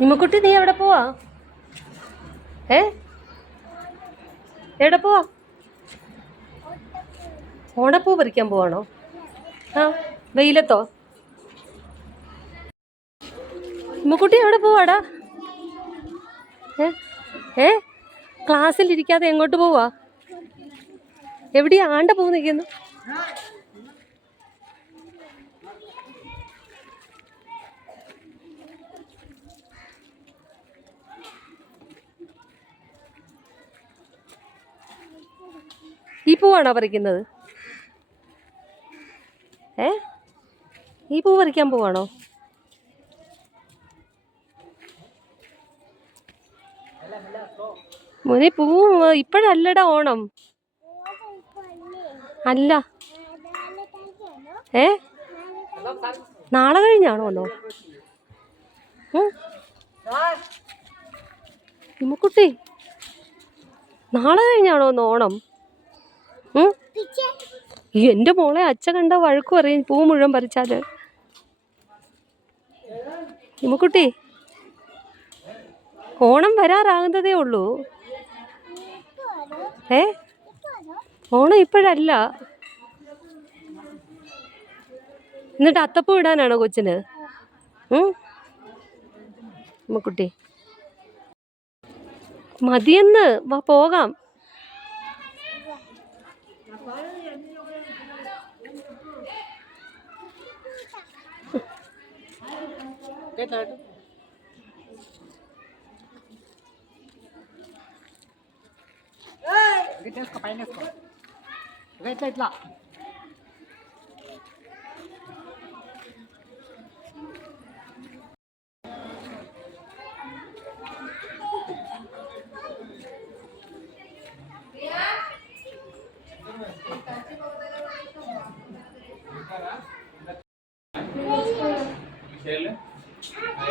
നിമ്മക്കുട്ടി നീ എവിടെ പോവാ? ഏ? എവിടെ പോവാ? ഓണപ്പൂ പറിക്കാൻ പോവാണോ? ആ വെയിലത്തോ? നിമ്മക്കുട്ടി എവിടെ പോവാടാ? ഏ? ഏ? ക്ലാസ്സിലിരിക്കാതെ എങ്ങോട്ട് പോവാ? എവിടെയാ ആണ്ട പൂ ഈ പൂവാണോ പറിക്കുന്നത്? ഏ? ഈ പൂ പറിക്കാൻ പോവാണോ? മോനെ പൂ ഇപ്പോഴല്ലടാ ഓണം. അല്ല. ഏ? നാളെ കഴിഞ്ഞാണോ ഒന്നോ നിമ്മക്കുട്ടി നാളെ. കഴിഞ്ഞാണോ ഒന്ന് ഓണം? ഈ എന്റെ മോളെ അച്ഛ കണ്ട വഴക്ക് പറയും പൂ മുഴുവൻ പറിച്ചാൽ. ഇമ്മക്കുട്ടി ഓണം വരാറാകുന്നതേ ഉള്ളൂ. ഏ? ഓണം ഇപ്പോഴല്ല. എന്നിട്ട് അത്തപ്പൂ ഇടാനാണോ കൊച്ചിന്? ഉം? നിമ്മക്കുട്ടി മതിയെന്ന് വാ പോകാം. કેટલા હતું Gitnesko, painesko. Wait, wait, la. Yeah.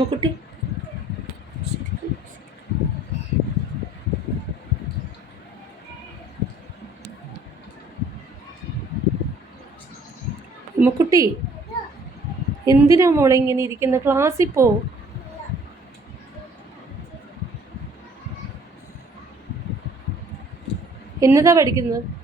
നിമ്മക്കുട്ടി നിമ്മക്കുട്ടി എന്തിനാ മോളെ ഇങ്ങനെ ഇരിക്കുന്ന? ക്ലാസ്സിൽ പോ. എന്നതാ പഠിക്കുന്നത്?